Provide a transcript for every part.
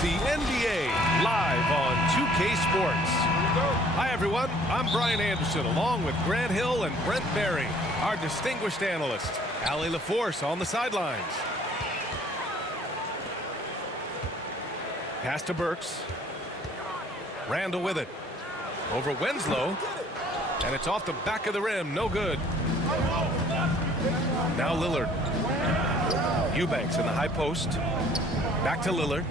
the NBA live on 2K Sports. Hi, everyone. I'm Brian Anderson, along with Grant Hill and Brent Barry, our distinguished analyst. Allie LaForce on the sidelines. Pass to Burks. Randall with it. Over Winslow. And it's off the back of the rim. No good. Now Lillard. Eubanks in the high post. Back to Lillard.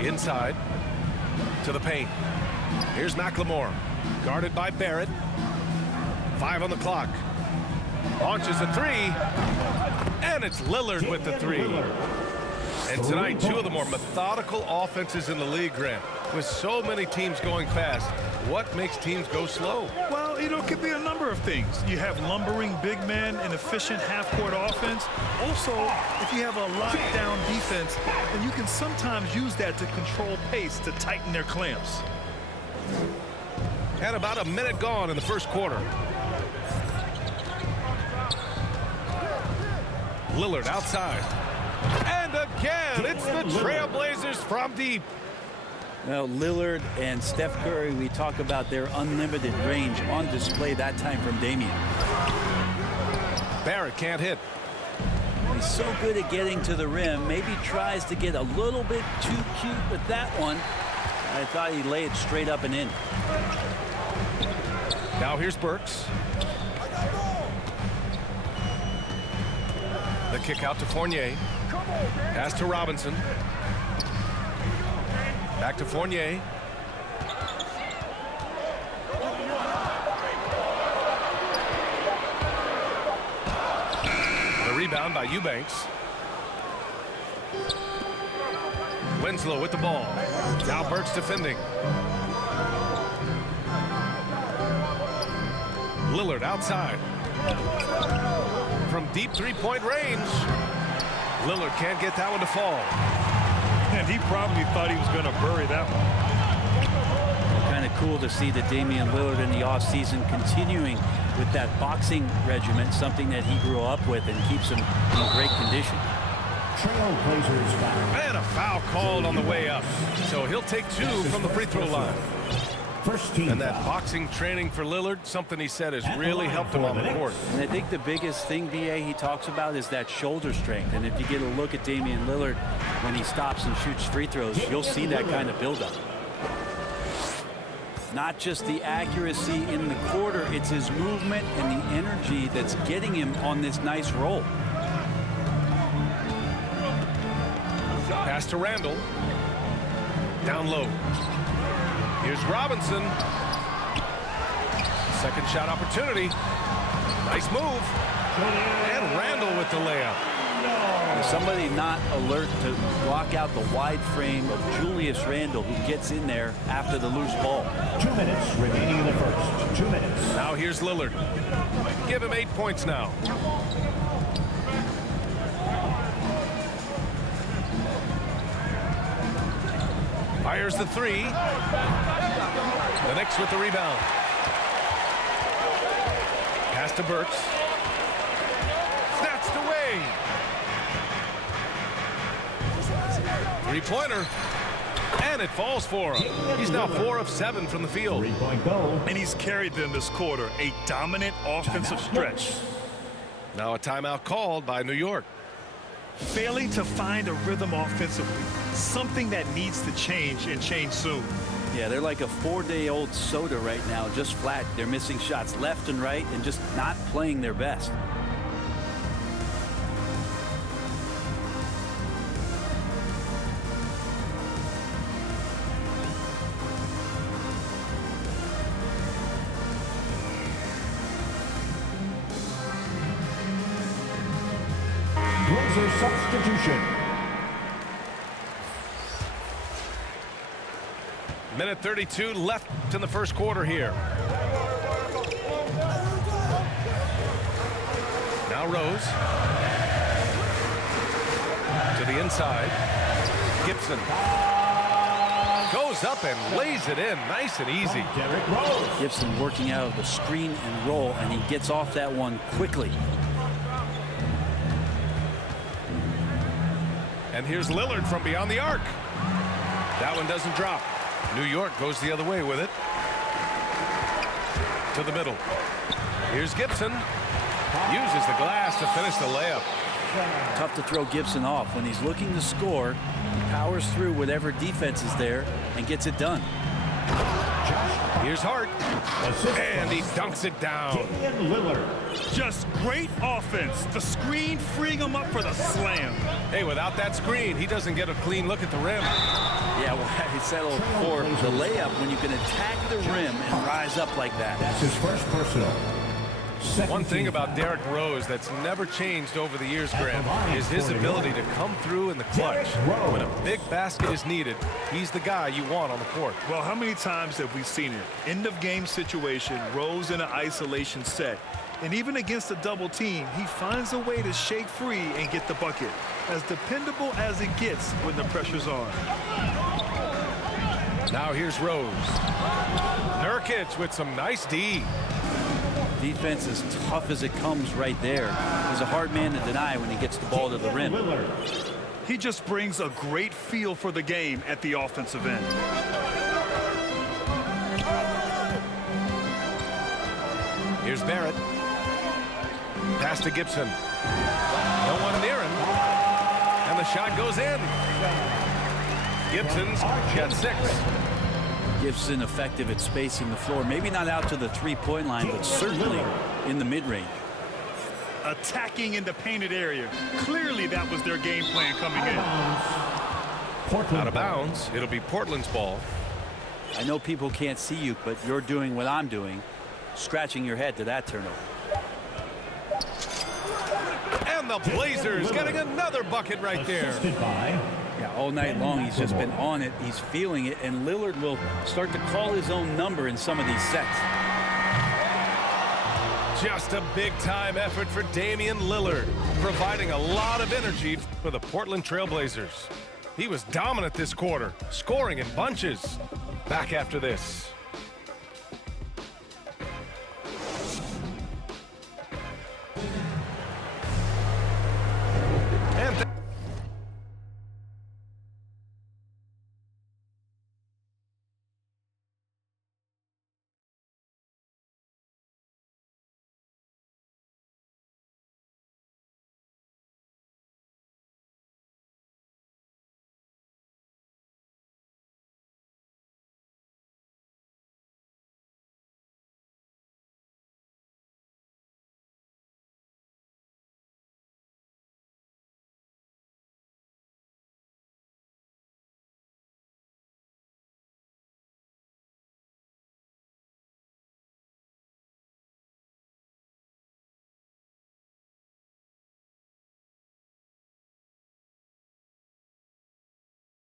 Inside. To the paint. Here's McLemore. Guarded by Barrett. 5 on the clock. Launches a three. And it's Lillard with the three. And tonight, two of the more methodical offenses in the league, Grant. With so many teams going fast, what makes teams go slow? Well, it could be a number of things. You have lumbering big men and efficient half-court offense. Also, if you have a lockdown defense, then you can sometimes use that to control pace, to tighten their clamps. And about a minute gone in the first quarter. Lillard outside. And again, it's the Trailblazers from deep. Well, Lillard and Steph Curry, we talk about their unlimited range on display that time from Damian. Barrett can't hit. He's so good at getting to the rim. Maybe tries to get a little bit too cute with that one. I thought he'd lay it straight up and in. Now here's Burks. The kick out to Fournier. Pass to Robinson. Back to Fournier. The rebound by Eubanks. Winslow with the ball. Now Burks defending. Lillard outside. From deep three-point range. Lillard can't get that one to fall. And he probably thought he was going to bury that one. Kind of cool to see that Damian Lillard in the offseason continuing with that boxing regimen, something that he grew up with and keeps him in great condition. Trailblazers foul. And a foul called on the way up. So he'll take two from the free throw line. First team And that foul. boxing training for Lillard, something he said has really helped him on the court. And I think the biggest thing, BA, he talks about is that shoulder strength. And if you get a look at Damian Lillard when he stops and shoots free throws, you'll see that kind of buildup. Not just the accuracy in the quarter, it's his movement and the energy that's getting him on this nice roll. Pass to Randall. Down low. Here's Robinson. Second shot opportunity. Nice move. And Randall with the layup. Somebody not alert to block out the wide frame of Julius Randle, who gets in there after the loose ball. 2 minutes remaining in the first. 2 minutes. Now here's Lillard. Give him 8 points now. Fires the three. The Knicks with the rebound. Pass to Burks. Snatched away. Three-pointer. And it falls for him. He's now 4 of 7 from the field. 3-point goal. And he's carried them this quarter. A dominant offensive stretch. Now a timeout called by New York. Failing to find a rhythm offensively. Something that needs to change and change soon. Yeah, they're like a 4-day-old soda right now, just flat. They're missing shots left and right and just not playing their best. Blazer substitution. Minute 32 left in the first quarter here. Now Rose. To the inside. Gibson. Goes up and lays it in nice and easy. Derrick Rose. Gibson working out of the screen and roll, and he gets off that one quickly. And here's Lillard from beyond the arc. That one doesn't drop. New York goes the other way with it. To the middle. Here's Gibson. Uses the glass to finish the layup. Tough to throw Gibson off. When he's looking to score, he powers through whatever defense is there and gets it done. Here's Hart. And he dunks it down. Damian Lillard. Just great offense. The screen freeing him up for the slam. Hey, without that screen, he doesn't get a clean look at the rim. Yeah, well, he settled for the layup when you can attack the rim and rise up like that. That's his first personal. One thing about Derrick Rose that's never changed over the years, Grant, is his ability to come through in the clutch. When a big basket is needed, he's the guy you want on the court. Well, how many times have we seen it? End of game situation, Rose in an isolation set. And even against a double team, he finds a way to shake free and get the bucket. As dependable as it gets when the pressure's on. Now here's Rose. Nurkic with some nice D. Defense as tough as it comes right there. He's a hard man to deny when he gets the ball to the rim. He just brings a great feel for the game at the offensive end. Here's Barrett. Pass to Gibson. No one near him. And the shot goes in. Gibson's got 6. Gibson effective at spacing the floor. Maybe not out to the three-point line, but certainly in the mid-range. Attacking in the painted area. Clearly that was their game plan coming in. Out of bounds. It'll be Portland's ball. I know people can't see you, but you're doing what I'm doing, scratching your head to that turnover. And the Blazers getting another bucket right there. Yeah, all night long he's just been on it. He's feeling it, and Lillard will start to call his own number in some of these sets. Just a big-time effort for Damian Lillard, providing a lot of energy for the Portland Trailblazers. He was dominant this quarter, scoring in bunches. Back after this. And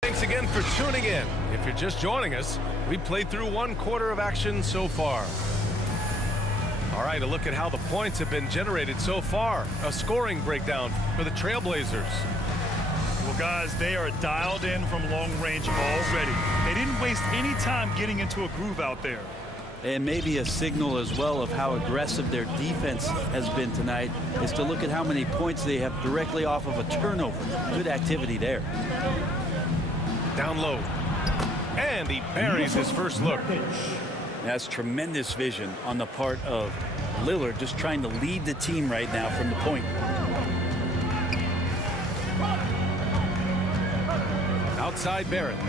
thanks again for tuning in. If you're just joining us, we played through one quarter of action so far. All right, a look at how the points have been generated so far. A scoring breakdown for the Trailblazers. Well, guys, they are dialed in from long range already. They didn't waste any time getting into a groove out there. And maybe a signal as well of how aggressive their defense has been tonight is to look at how many points they have directly off of a turnover. Good activity there. Down low. And he buries his first look. That's tremendous vision on the part of Lillard, just trying to lead the team right now from the point. Outside Barrett.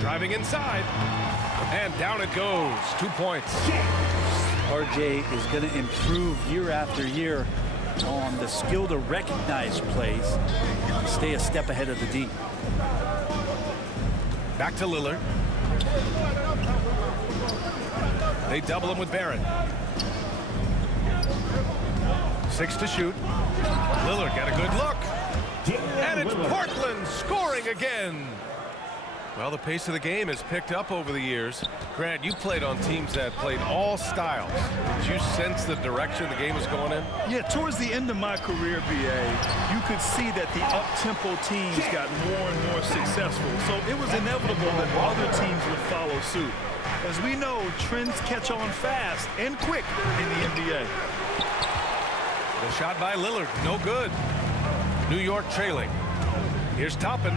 Driving inside. And down it goes. 2 points. RJ is going to improve year after year on the skill to recognize plays and stay a step ahead of the D. Back to Lillard. They double him with Barrett. 6 to shoot. Lillard got a good look. And it's Portland scoring again. Well, the pace of the game has picked up over the years. Grant, you played on teams that played all styles. Did you sense the direction the game was going in? Yeah, towards the end of my career, BA, you could see that the up-tempo teams got more and more successful. So it was inevitable that other teams would follow suit. As we know, trends catch on fast and quick in the NBA. Shot by Lillard, no good. New York trailing. Here's Toppin.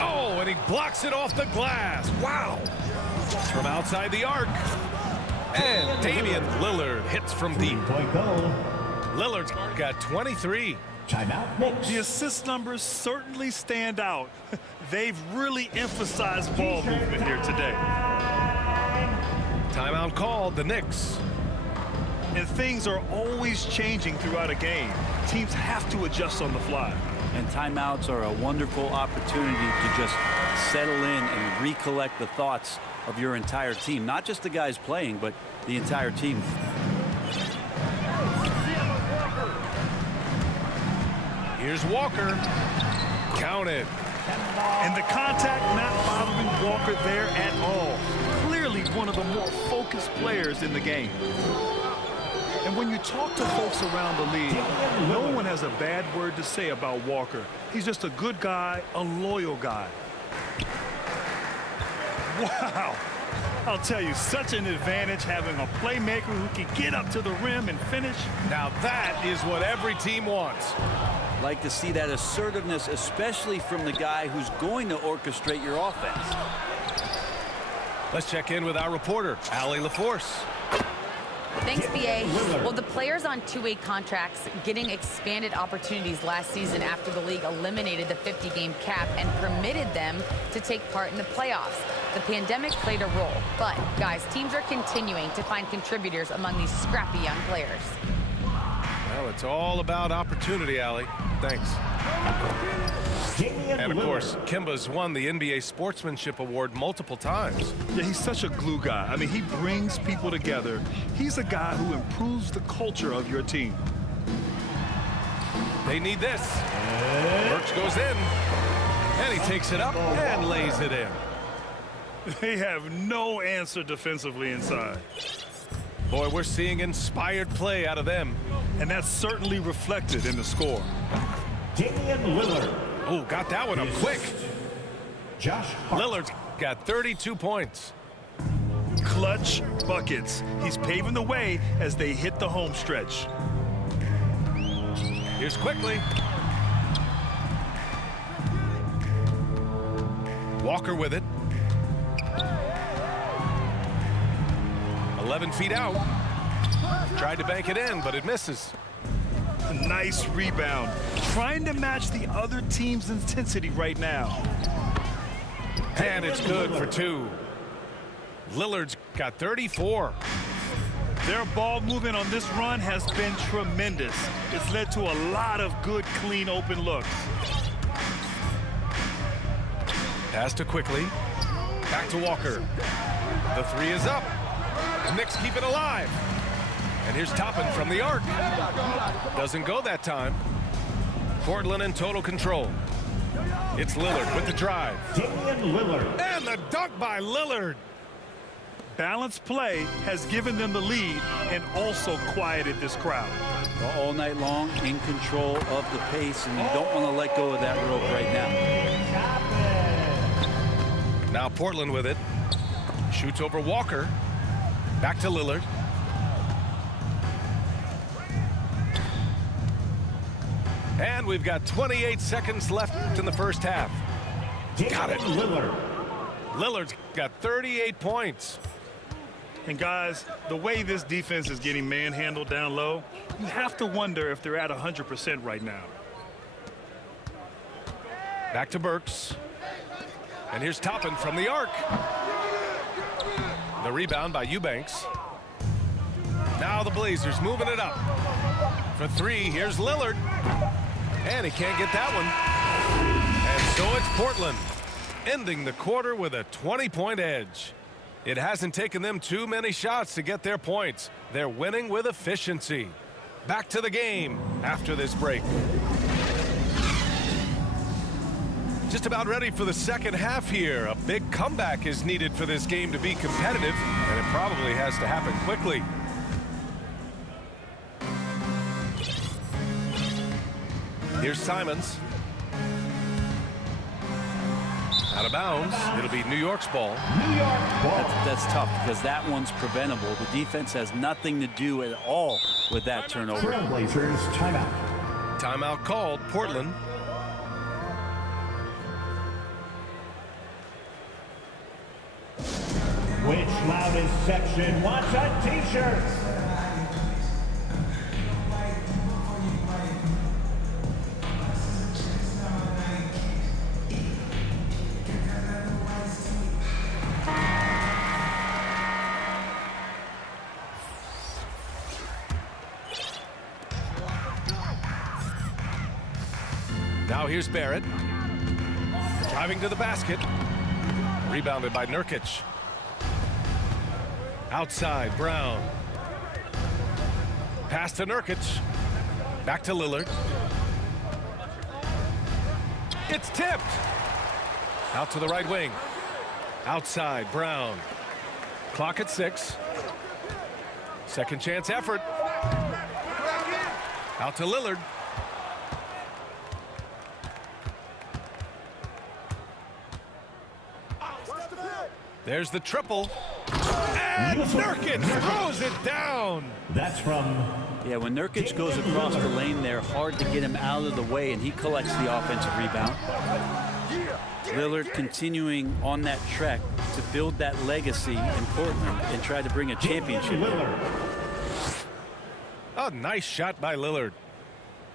Oh, and he blocks it off the glass. Wow. From outside the arc. And Damian Lillard hits from deep. Point goal. Lillard's got 23. Timeout, Knicks. The assist numbers certainly stand out. They've really emphasized ball movement here today. Timeout called, the Knicks. And things are always changing throughout a game. Teams have to adjust on the fly. And timeouts are a wonderful opportunity to just settle in and recollect the thoughts of your entire team. Not just the guys playing, but the entire team. Here's Walker. Count it. And the contact not bothering Walker there at all. Clearly one of the more focused players in the game. And when you talk to folks around the league, no one has a bad word to say about Walker. He's just a good guy, a loyal guy. Wow. I'll tell you, such an advantage having a playmaker who can get up to the rim and finish. Now that is what every team wants. Like to see that assertiveness, especially from the guy who's going to orchestrate your offense. Let's check in with our reporter, Allie LaForce. Thanks, BA. Well, the players on two-way contracts getting expanded opportunities last season after the league eliminated the 50-game cap and permitted them to take part in the playoffs. The pandemic played a role, but, guys, teams are continuing to find contributors among these scrappy young players. Well, it's all about opportunity, Allie. Thanks. And, of course, Kimba's won the NBA Sportsmanship Award multiple times. Yeah, he's such a glue guy. I mean, he brings people together. He's a guy who improves the culture of your team. They need this. Burks goes in, and he takes it up and lays it in. They have no answer defensively inside. Boy, we're seeing inspired play out of them. And that's certainly reflected in the score. Damian Lillard. Oh, got that one up quick. Josh Hart. Lillard's got 32 points. Clutch buckets. He's paving the way as they hit the home stretch. Here's quickly. Walker with it. 11 feet out. Tried to bank it in, but it misses. Nice rebound. Trying to match the other team's intensity right now. And it's good for two. Lillard's got 34. Their ball movement on this run has been tremendous. It's led to a lot of good, clean, open looks. Pass to quickly. Back to Walker. The three is up. The Knicks keep it alive. And here's Toppin from the arc. Doesn't go that time. Portland in total control. It's Lillard with the drive. Damian Lillard. And the dunk by Lillard. Balanced play has given them the lead and also quieted this crowd. All night long, in control of the pace, and you don't want to let go of that rope right now. Now Portland with it. Shoots over Walker. Back to Lillard. And we've got 28 seconds left in the first half. Got it. Lillard. Lillard's got 38 points. And guys, the way this defense is getting manhandled down low, you have to wonder if they're at 100% right now. Back to Burks. And here's Toppin from the arc. The rebound by Eubanks. Now the Blazers moving it up. For three, here's Lillard. And he can't get that one. And so it's Portland, ending the quarter with a 20-point edge. It hasn't taken them too many shots to get their points. They're winning with efficiency. Back to the game after this break. Just about ready for the second half here. A big comeback is needed for this game to be competitive, and it probably has to happen quickly. Here's Simons. Out of bounds. It'll be New York's ball. New York ball. That's tough because that one's preventable. The defense has nothing to do at all with that turnover. Trailblazers timeout. Timeout called, Portland. Which loudest section wants a t-shirt? Now here's Barrett. Driving to the basket. Rebounded by Nurkic. Outside, Brown. Pass to Nurkic. Back to Lillard. It's tipped. Out to the right wing. Outside, Brown. Clock at 6. Second chance effort. Out to Lillard. There's the triple. And Nurkic throws it down. That's from Yeah, when Nurkic goes across the lane there, hard to get him out of the way, and he collects the offensive rebound. Lillard continuing on that trek to build that legacy in Portland and try to bring a championship. Lillard. A nice shot by Lillard.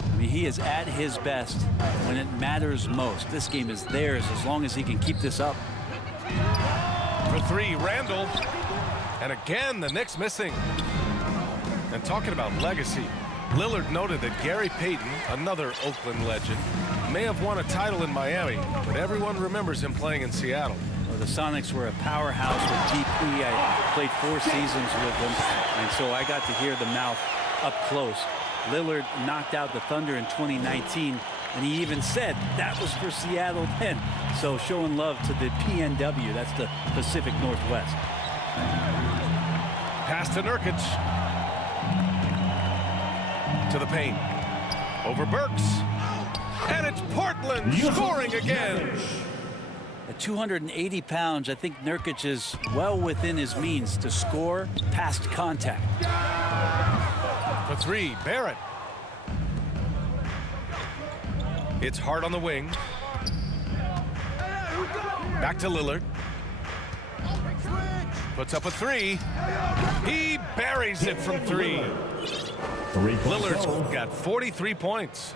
I mean, he is at his best when it matters most. This game is theirs as long as he can keep this up. For 3, Randall. And again, the Knicks missing. And talking about legacy, Lillard noted that Gary Payton, another Oakland legend, may have won a title in Miami, but everyone remembers him playing in Seattle. Well, the Sonics were a powerhouse with GP. I played 4 seasons with them, and so I got to hear the mouth up close. Lillard knocked out the Thunder in 2019, and he even said that was for Seattle then. So showing love to the PNW, that's the Pacific Northwest. Pass to Nurkic. To the paint. Over Burks. And it's Portland scoring again. At 280 pounds, I think Nurkic is well within his means to score past contact. For 3, Barrett. It's hard on the wing. Back to Lillard. Puts up a 3. He buries it from 3. Lillard's got 43 points.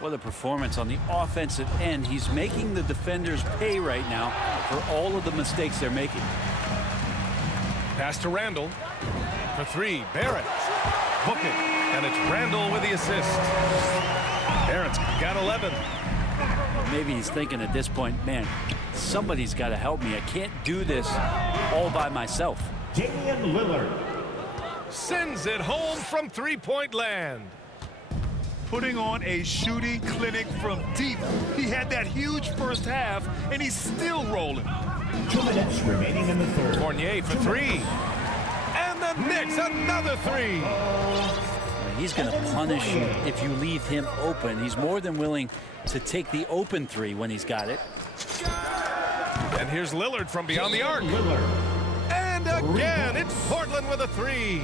What a performance on the offensive end. He's making the defenders pay right now for all of the mistakes they're making. Pass to Randall. For 3, Barrett. Book it. And it's Randall with the assist. Barrett's got 11. Maybe he's thinking at this point, man, somebody's got to help me. I can't do this all by myself. Damian Lillard. Sends it home from 3-point land. Putting on a shooting clinic from deep. He had that huge first half, and he's still rolling. 2 minutes remaining in the third. Fournier for 3. And the Knicks another 3. He's going to punish you if you leave him open. He's more than willing to take the open 3 when he's got it. And here's Lillard from beyond the arc. Lillard. And again, it's Portland with a 3.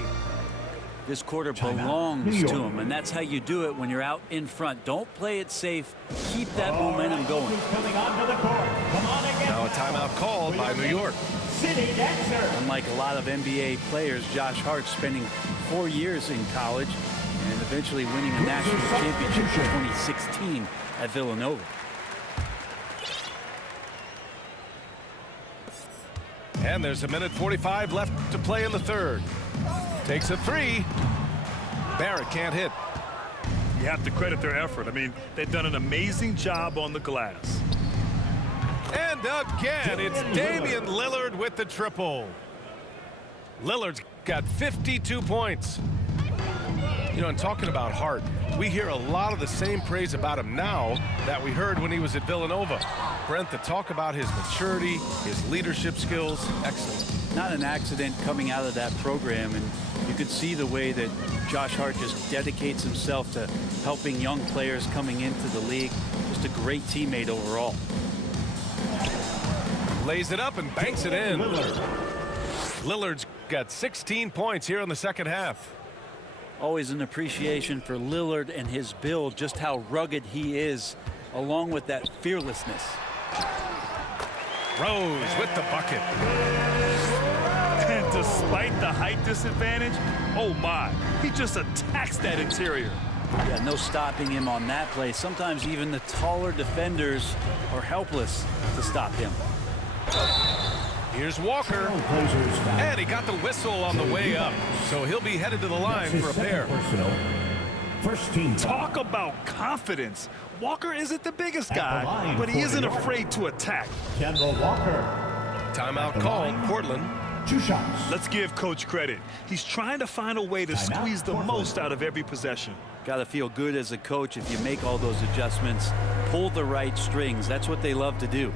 This quarter belongs to him, and that's how you do it when you're out in front. Don't play it safe. Keep that momentum going. Coming onto the court. Come on again. Now a timeout called by New York. City Dancer. Unlike a lot of NBA players, Josh Hart spending 4 years in college and eventually winning a national championship in 2016 at Villanova. And there's 1:45 left to play in the third. Takes a 3. Barrett can't hit. You have to credit their effort. I mean, they've done an amazing job on the glass. And again, it's Damian Lillard with the triple. Lillard's got 52 points. You know, and talking about Hart, we hear a lot of the same praise about him now that we heard when he was at Villanova. Brent, the talk about his maturity, his leadership skills, excellent. Not an accident coming out of that program, and you could see the way that Josh Hart just dedicates himself to helping young players coming into the league. Just a great teammate overall. Lays it up and banks it in. Lillard's got 16 points here in the second half. Always an appreciation for Lillard and his build, just how rugged he is, along with that fearlessness. Rose with the bucket. And despite the height disadvantage, oh my, he just attacks that interior. Yeah, no stopping him on that play. Sometimes even the taller defenders are helpless to stop him. Here's Walker. And he got the whistle on the way up. So he'll be headed to the line for a pair. First team. Talk about confidence. Walker isn't the biggest guy, but he isn't afraid to attack. Kemba Walker. Timeout called, Portland. 2 shots. Let's give Coach credit. He's trying to find a way to squeeze the most out of every possession. Got to feel good as a coach if you make all those adjustments, pull the right strings. That's what they love to do.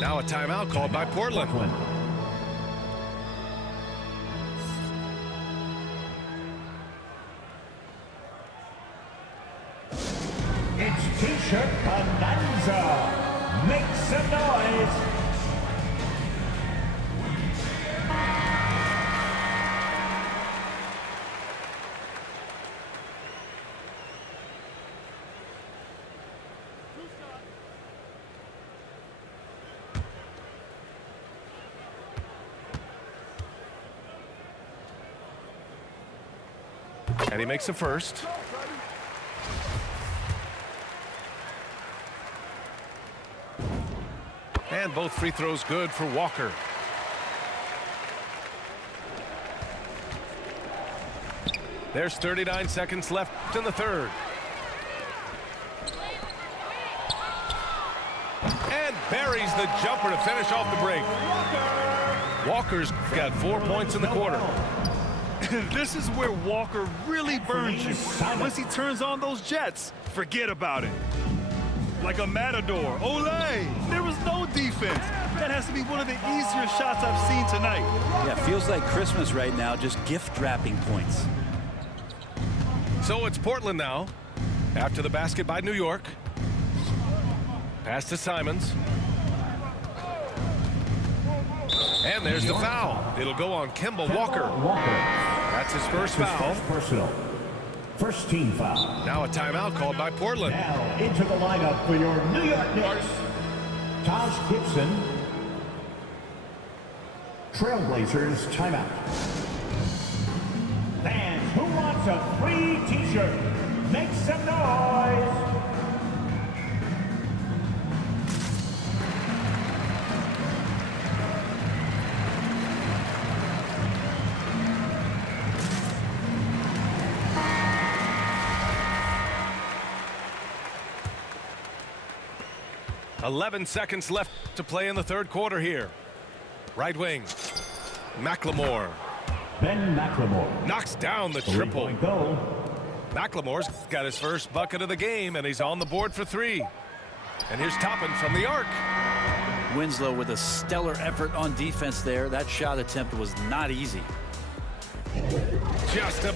Now a timeout called by Portland. It's T-shirt bonanza. Make some noise. And he makes the first. And both free throws good for Walker. There's 39 seconds left in the third. And buries the jumper to finish off the break. Walker's got 4 points in the quarter. This is where Walker really burns you. Once he turns on those jets, forget about it. Like a matador. Olé! There was no defense. That has to be one of the easier shots I've seen tonight. Yeah, feels like Christmas right now, just gift wrapping points. So it's Portland now. After the basket by New York. Pass to Simons. And there's the foul. It'll go on Kemba Walker. That's his first foul. Personal. First team foul. Now a timeout called by Portland. Now into the lineup for your New York Knicks. Taj Gibson. Trailblazers timeout. Fans, who wants a free T-shirt? Make some noise. .11 seconds left to play in the third quarter here. Right wing. McLemore. Ben McLemore. Knocks down the triple. Three-point goal. McLemore's got his first bucket of the game, and he's on the board for 3. And here's Toppin from the arc. Winslow with a stellar effort on defense there. That shot attempt was not easy. Just a...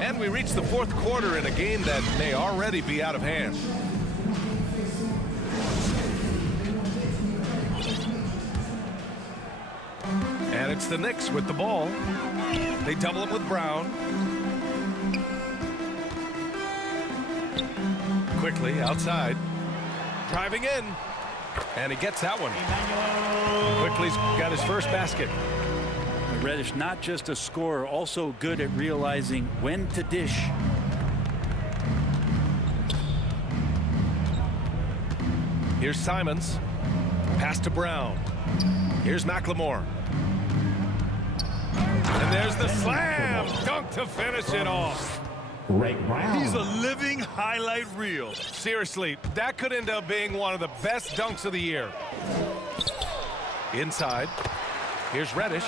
And we reach the fourth quarter in a game that may already be out of hand. And it's the Knicks with the ball. They double up with Brown. Quickly outside. Driving in. And he gets that one. Quickly's got his first basket. Reddish, not just a scorer, also good at realizing when to dish. Here's Simons. Pass to Brown. Here's McLemore. And there's the slam dunk to finish it off. Ray Brown. He's a living highlight reel. Seriously, that could end up being one of the best dunks of the year. Inside. Here's Reddish.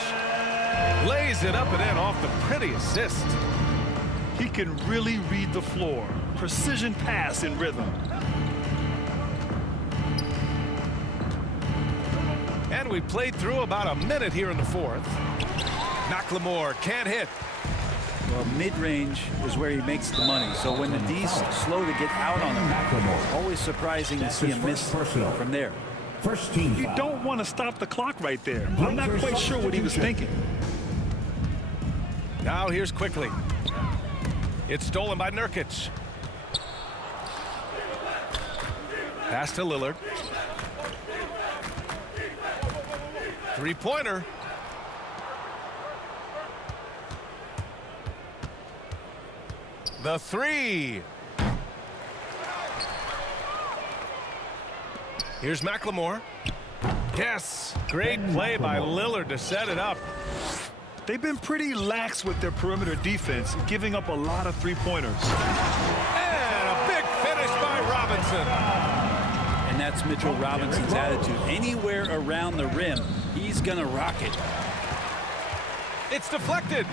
Lays it up and in off the pretty assist. He can really read the floor. Precision pass in rhythm. And we played through about a minute here in the fourth. McLemore can't hit. Well, mid-range is where he makes the money. So when the D's slow to get out on him, always surprising to see him miss from there. First team You foul. don't want to stop the clock right there. I'm not quite sure what he was thinking. Now here's Quickly. It's stolen by Nurkic. Pass to Lillard. Three-pointer. The three. Here's McLemore. Yes, great play by Lillard to set it up. They've been pretty lax with their perimeter defense, giving up a lot of three-pointers. And a big finish by Robinson. And that's Mitchell Robinson's attitude. Anywhere around the rim, he's going to rock it. It's deflected.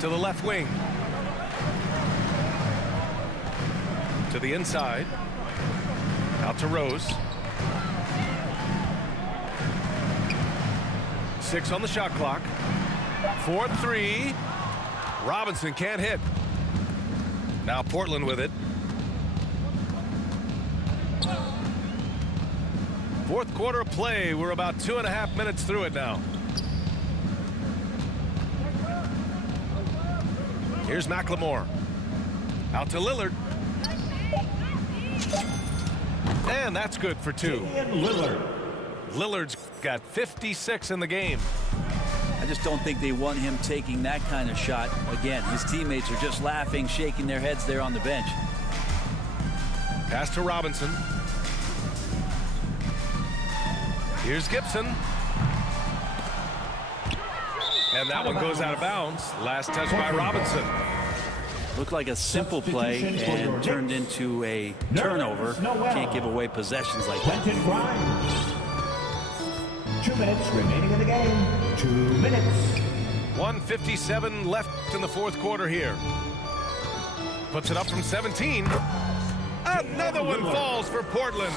To the left wing. To the inside. Out to Rose. 6 on the shot clock. 4-3. Robinson can't hit. Now Portland with it. Fourth quarter of play. We're about 2.5 minutes through it now. Here's McLemore. Out to Lillard. And that's good for 2. Lillard. Lillard's got 56 in the game. I just don't think they want him taking that kind of shot. Again, his teammates are just laughing, shaking their heads there on the bench. Pass to Robinson. Here's Gibson. And that one goes out of bounds. Last touch by Robinson. Looked like a simple play and turned into a turnover. Can't give away possessions like that. Quentin Grimes. 2 minutes remaining in the game. 2 minutes. 1:57 left in the fourth quarter here. Puts it up from 17. Another one falls for Portland.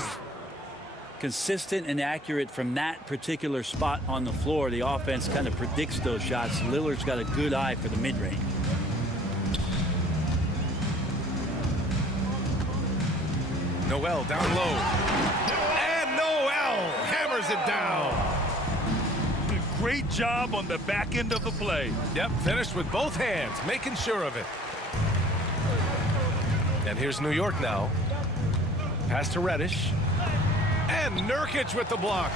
Consistent and accurate from that particular spot on the floor. The offense kind of predicts those shots. Lillard's got a good eye for the mid-range. Noel down low. And Noel hammers it down. Great job on the back end of the play. Yep, finished with both hands, making sure of it. And here's New York now. Pass to Reddish. And Nurkic with the block.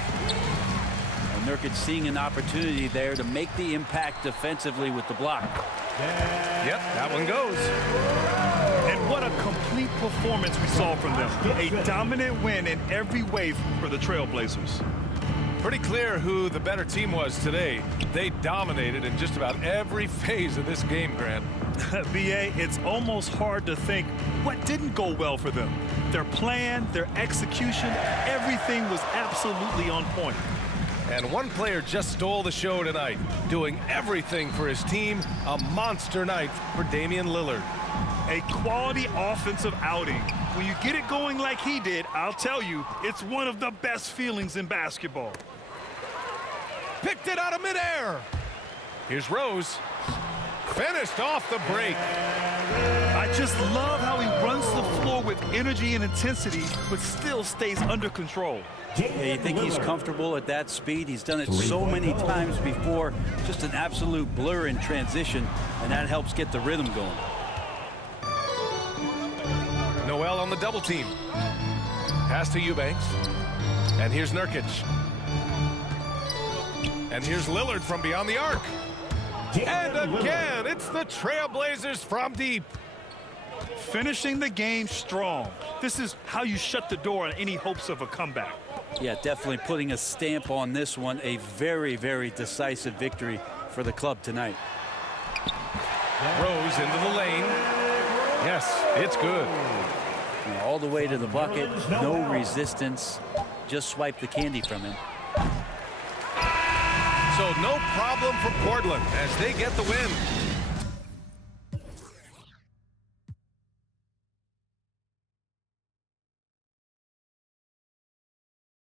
And Nurkic seeing an opportunity there to make the impact defensively with the block. Yep, that one goes. And what a complete performance we saw from them. A dominant win in every way for the Trailblazers. Pretty clear who the better team was today. They dominated in just about every phase of this game, Grant. BA, it's almost hard to think what didn't go well for them. Their plan, their execution, everything was absolutely on point. And one player just stole the show tonight, doing everything for his team. A monster night for Damian Lillard. A quality offensive outing. When you get it going like he did, I'll tell you, it's one of the best feelings in basketball. Picked it out of midair. Here's Rose. Finished off the break. I just love how he runs the floor with energy and intensity, but still stays under control. Yeah, you think he's comfortable at that speed? He's done it so many times before. Just an absolute blur in transition, and that helps get the rhythm going. Noel on the double team. Pass to Eubanks. And here's Nurkic. And here's Lillard from beyond the arc. And again, it's the Trailblazers from deep. Finishing the game strong. This is how you shut the door on any hopes of a comeback. Yeah, definitely putting a stamp on this one. A very, very decisive victory for the club tonight. Rose into the lane. Yes, it's good. All the way to the bucket, no resistance. Just swipe the candy from him. So no problem for Portland as they get the win.